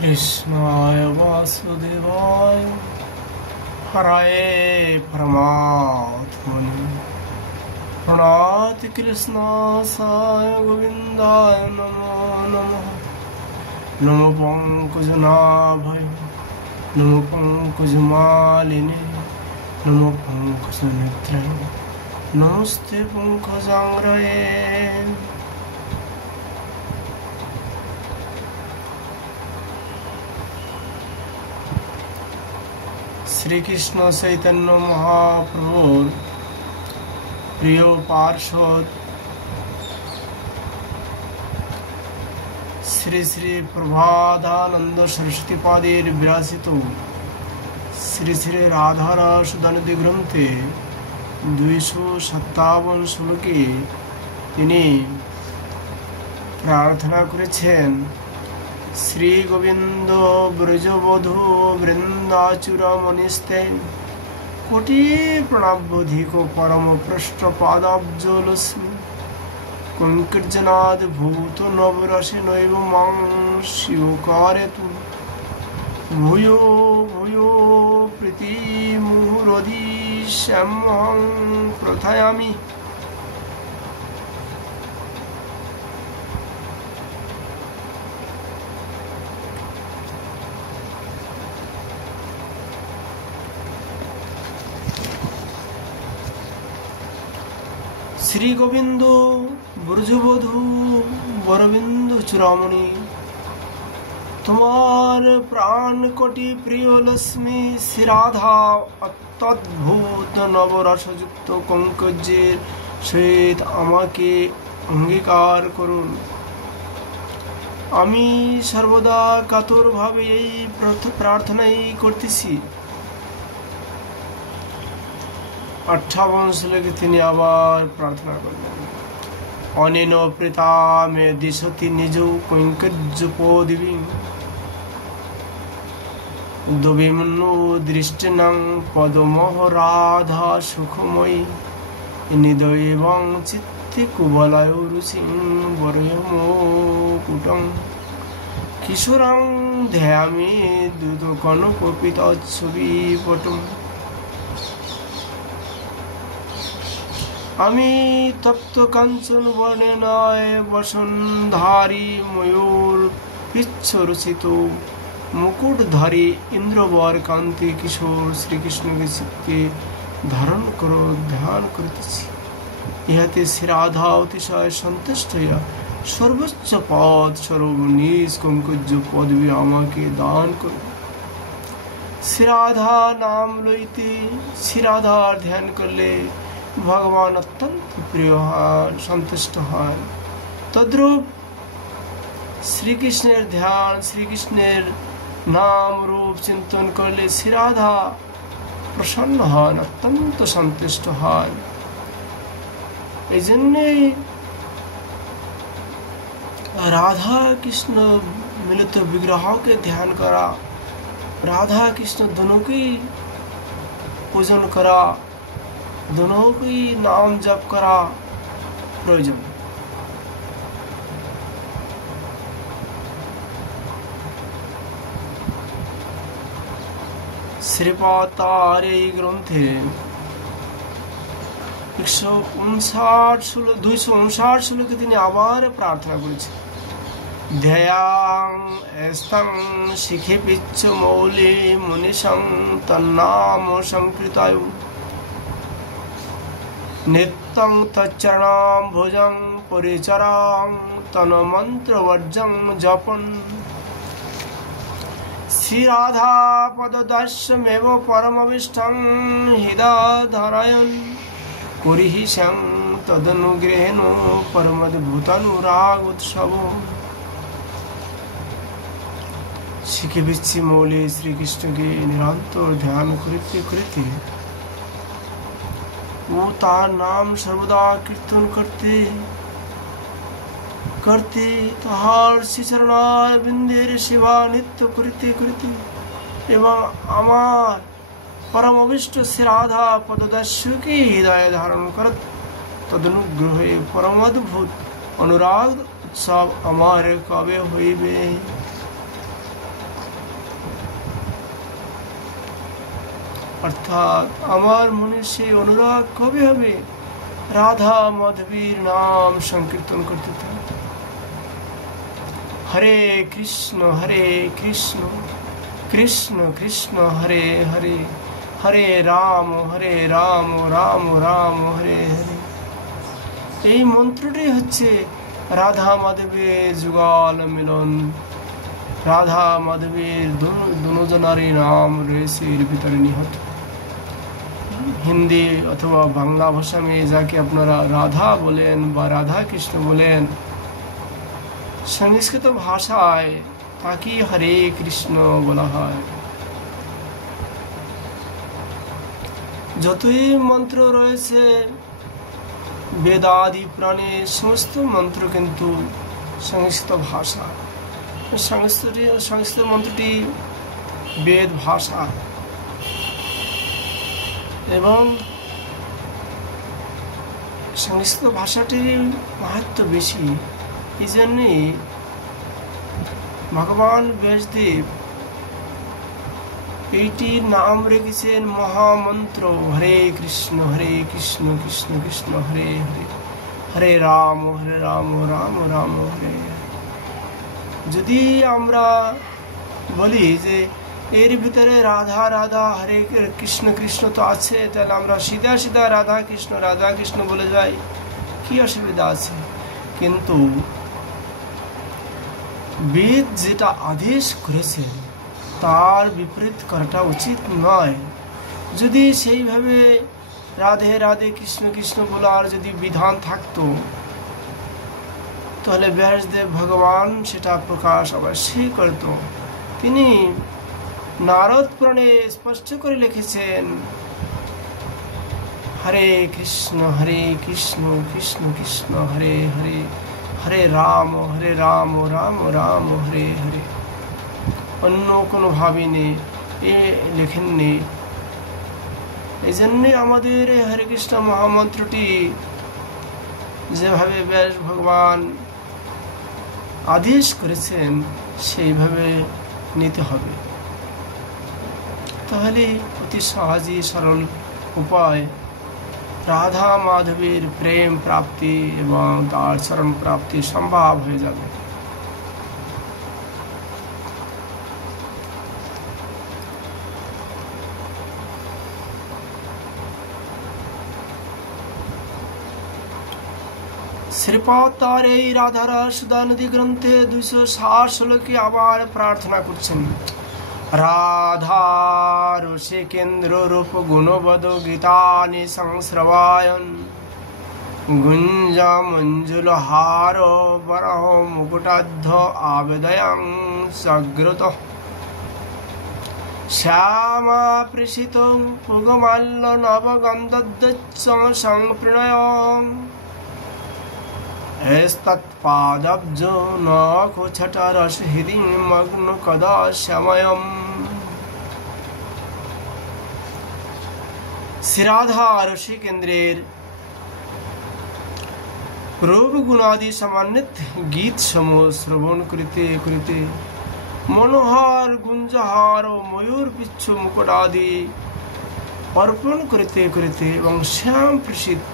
कृष्णाय वासुदेवाय हराये परमात्मने प्रणत कृष्णाय गोविंदाय नमो नमः। नमो पंकजनाभय नमो पंकजमालिने नमो पंकजनेत्रे नमस्ते पंकजांग्रये। श्री कृष्ण चैतन्य महाप्रभुर प्रिय पार्षद श्री श्री प्रभादानंद सरस्वती पादेर विराजित श्री श्री राधारस दानदी ग्रंथे 257 श्लोके तिनि प्रार्थना करेছেন श्री गोविंद ब्रजबधू वृंदाचूरमणिस्ते कोटि प्रणाब्धिक परम पृष्ठ पादाब्जलस्मि कंकीर्जनाद भूत नवरसे नैव मां शिवकारयतु भूयो भूयो प्रीतिमुहुरधिशमहं प्रथयामि। श्री गोविंद ब्रजबधू बरबिंदु चूड़ामणि तुम्हार प्राण कोटि प्रिय लक्ष्मी श्री राधा अत्यद्भुत नवरसयुक्त पंकजेर सहित आमाके अंगीकार करुन। आमी सर्वदा कातर भावे এই প্রার্থনাই করতেছি। 58 শ্লোকে তিনি আবার প্রার্থনা করলেন অনেন প্রীতামে দিশতি নিজ কৈঙ্কর্যপদিবি দবিমনো দৃষ্টিনাং পদমহ রাধা সুখময়ী নিদয়েবং চিত্তে কুবলায় রুচিং বরয়মকুটং কিশোরং ধ্যায়ামি দুদকনকপিতচ্ছবি পটং। আমি তপ্ত কাঞ্চন বর্ণে নয় বসনধারী ময়ূর পিচ্ছ রচিত মুকুটধারী ইন্দ্রবর কান্তি কিশোর শ্রীকৃষ্ণকে চিত্তে ধারণ করো ধ্যান করিতেছি। ইহাতে শ্রী রাধা অতিশয় সন্তুষ্ট হইয়া সর্বোচ্চ পদ স্বরূপ নিজ কঙ্কজ পদবী আমাকে দান করো। শ্রী রাধা নাম লইতে শ্রী রাধার ধ্যান করলে भगवान अत्यंत प्रिय हन संतुष्ट हन। तद्रूप श्री कृष्णेर ध्यान श्री कृष्णेर नाम रूप चिंतन करले श्री राधा प्रसन्न हन अत्यंत संतुष्ट हन। एजन्यई राधा कृष्ण मिलित विग्रहों के ध्यान करा राधा कृष्ण दोनों की पूजन करा दोनों की नाम जप करा प्रयोजन। श्रीपादार ग्रंथे 259 শ্লোকে তিনি আবার প্রার্থনা করেছেন ধ্যায়াং এস্তাং শিখে পিচ্ছ মৌলি মনীষং তন্নাম সংকৃতায়ু नित्यं तच्चरणां भुजं परिचरां तन्मन्त्रवर्जं जपन् श्री राधा पददर्शमेव परमविष्टं हृदयधारयन् कुर्हिषं तदनुग्रहेण परमद्भुतानुराग उत्सवो। শিখে পিচ্ছি মৌলি শ্রীকৃষ্ণকে নিরন্তর ধ্যান করিতে করিতে वो तार नाम सर्वदा कीर्तन करते करते ताहार श्रीचरणार बिंदेर सेवा नित्य करिते करिते एवं आमार परम अभिष्ट श्री राधा पददर्श के हृदय धारण करत तदनुग्रहे परम अद्भुत अनुराग उत्सव हमारे कवे हुई অর্থাৎ আমার মনে সেই অনুরাগ কবে হবে? রাধা মাধবীর নাম সংকীর্তন করতে থাকবে। হরে কৃষ্ণ কৃষ্ণ কৃষ্ণ হরে হরে, হরে রাম রাম রাম হরে হরে। এই মন্ত্রটি হচ্ছে রাধা মাধবের যুগল মিলন। রাধা মাধবের দুজনারই নাম রয়েছে এর ভিতরে নিহত। হিন্দি অথবা বাংলা ভাষা में যাকে আপনারা রাধা বলেন বা রাধা কৃষ্ণ বলেন, সংস্কৃত ভাষায় তাকে হরে কৃষ্ণ বলা হয়। যতই মন্ত্র রয়েছে বেদাদি পুরাণে, সমস্ত মন্ত্র কিন্তু সংস্কৃত ভাষা। সংস্কৃত মন্ত্রটি বেদ ভাষা এবং সংস্কৃত ভাষাটির মাহাত্ম্য বেশি। এই জন্যই ভগবান ব্যাসদেব এইটির নাম রেখেছেন মহামন্ত্র হরে কৃষ্ণ কৃষ্ণ কৃষ্ণ হরে হরে, হরে রাম রাম রাম হরে। যদি আমরা বলি যে এর ভিতরে রাধা রাধা হরে কৃষ্ণ কৃষ্ণ তো আছে, তাহলে আমরা সিধা সিধা রাধা কৃষ্ণ বলে যাই, কি অসুবিধা আছে? কিন্তু বেদ যেটা আদেশ করেছে তার বিপরীত করাটা উচিত নয়। যদি সেইভাবে রাধে রাধে কৃষ্ণ কৃষ্ণ বলার যদি বিধান থাকতো, তাহলে ব্যাসদেব ভগবান সেটা প্রকাশ অবশ্যই করত। তিনি নারদ পুরাণে স্পষ্ট করে লিখেছেন হরে কৃষ্ণ কৃষ্ণ কৃষ্ণ হরে হরে, হরে রাম রাম রাম হরে হরে। অন্য কোনো ভাবে নেই, এ লেখেননি। এই জন্যে আমাদের হরে কৃষ্ণ মহামন্ত্রটি যেভাবে ব্যাস ভগবান আদেশ করেছেন সেইভাবে নিতে হবে। তাহলে অতি সহজই সরল উপায় রাধা মাধবীর প্রেম প্রাপ্তি এবং তার চরণ প্রাপ্তি সম্ভব হয়ে যাবে। শ্রীপাদ তার এই রাধারস সুধানদী গ্রন্থে 260 শ্লোকে আবার প্রার্থনা করছেন। রাধা রসে কেন্দ্র রূপ গুণবদ গীতানি সংশ্রবায়ন, গুঞ্জা মঞ্জুল হার বরহ মুকুটাধ্য আবেদয়ং সগ্রত, শ্যামা প্রসিত পুগমাল্য নবগন্ধদ্য সংপ্রণয়ং, এস্তৎপাদব্জো নখোছটা রস হৃদিং মগ্ন কদা শ্যাময়ম। শ্রীরাধা রসি কেন্দ্রের রূপ গুণাদি সমান্বিত গীত সমূহ শ্রবণ করিতে করিতে মনোহর গুঞ্জহার ও ময়ূর পিচ্ছ মুকুটাদি অর্পণ করিতে করিতে এবং শ্যাম প্রসিদ্ধ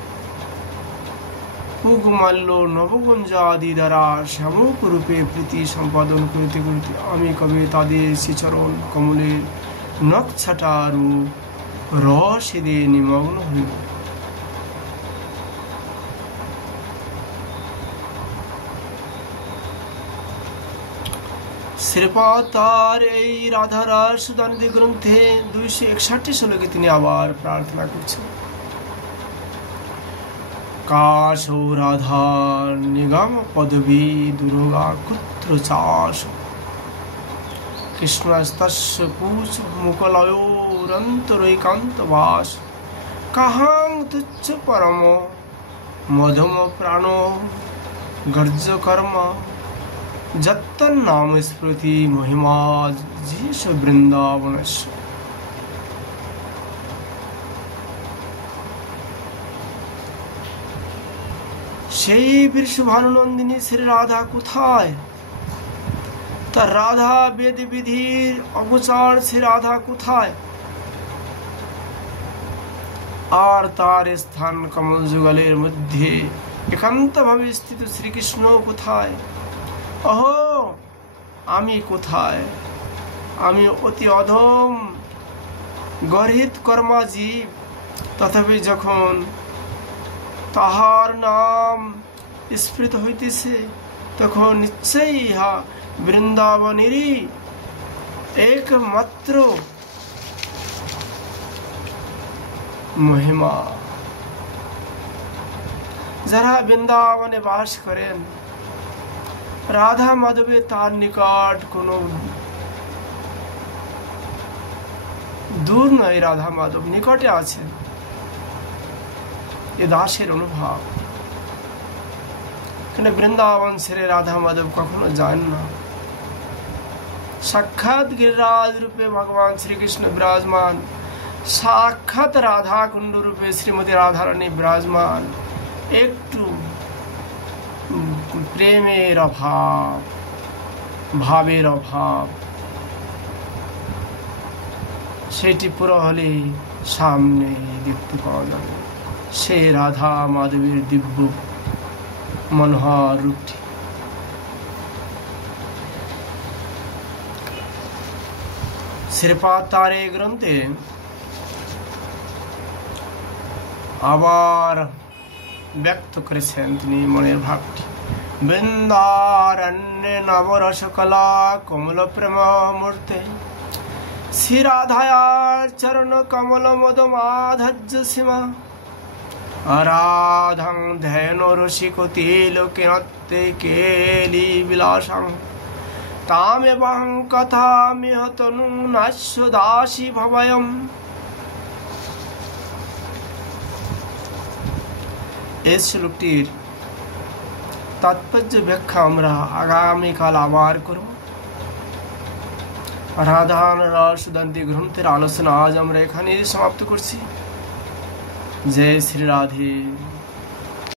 পুগমাল্য নবগুঞ্জ আদি দ্বারা শ্যামক রূপে প্রীতি সম্পাদন করিতে করিতে আমি কবে তাদের শ্রীচরণ কমলের নকছাটা রূপ রসে নিমগ্ন হইব। শ্রীপাদ তার এই রাধারস সুধানদী গ্রন্থে 261 শ্লোকে তিনি আবার প্রার্থনা করছেন। কাশো রাধার নিগম পদবী দুর্গা কুত্র চাষ, কৃষ্ণস্তস্য কুচ মুকলয়োরন্তরৈকান্ত বাস, কাহাং তুচ্ছ পরম মধুম প্রাণ গর্জ কর্ম, যত্তন্নাম স্মৃতি মহিমা জীশ বৃন্দাবনস্য। সেই বৃষভানুনন্দিনী শ্রী রাধা কোথায়? তার রাধা বেদ বিধির অগোচর শ্রী রাধা কোথায়? আর তার স্থান কমল যুগলের মধ্যে একান্তভাবে স্থিত শ্রীকৃষ্ণ কোথায়? অহো, আমি কোথায়? আমি অতি অধম গর্হিত কর্মা জীব। তথাপি যখন তাহার নাম স্মৃত হইতেছে, তখন নিশ্চয়ই ইহা বৃন্দাবনেরই একমাত্র মহিমা। যারা বৃন্দাবনে বাস করেন, রাধা মাধবে তার নিকট কোনো দূর নয়, রাধা মাধব নিকটে আছেন। এ দাসের অনুভব। কিন্তু বৃন্দাবন ছেড়ে রাধা মাধব কখনো যান না। সাক্ষাৎ গিরিরাজ রূপে ভগবান শ্রীকৃষ্ণ বিরাজমান, সাক্ষাৎ রাধা কুণ্ড রূপে শ্রীমতী রাধারানী বিরাজমান। একটু প্রেমের অভাব, ভাবের অভাব, সেটি পুরো হলে সামনে দেখতে পাওয়া যাবে সে রাধা মাধবের দিব্য মনোহর রূপটি। শ্রীপাদ তার এই গ্রন্থে আবার ব্যক্ত করেছেন তিনি মনের ভাবটি। বৃন্দারণ্যে নবরসকলা কমল প্রেম মূর্তে, শ্রী রাধায়ার চরণ কমল মদ মাধজ্য সীমা, আরাধং ধ্যান রসিকতি লোকে কেলি বিলাসং, তামেবং কথামিহ তনু নাস্য দাসী ভবয়ম। এই শ্লোকটির তাৎপর্য ব্যাখ্যা আমরা আগামীকাল আবার করব। রাধান রসদান্তি গ্রন্থের আলোচনা আজ আমরা এখানে সমাপ্ত করছি। জয় শ্রী রাধে।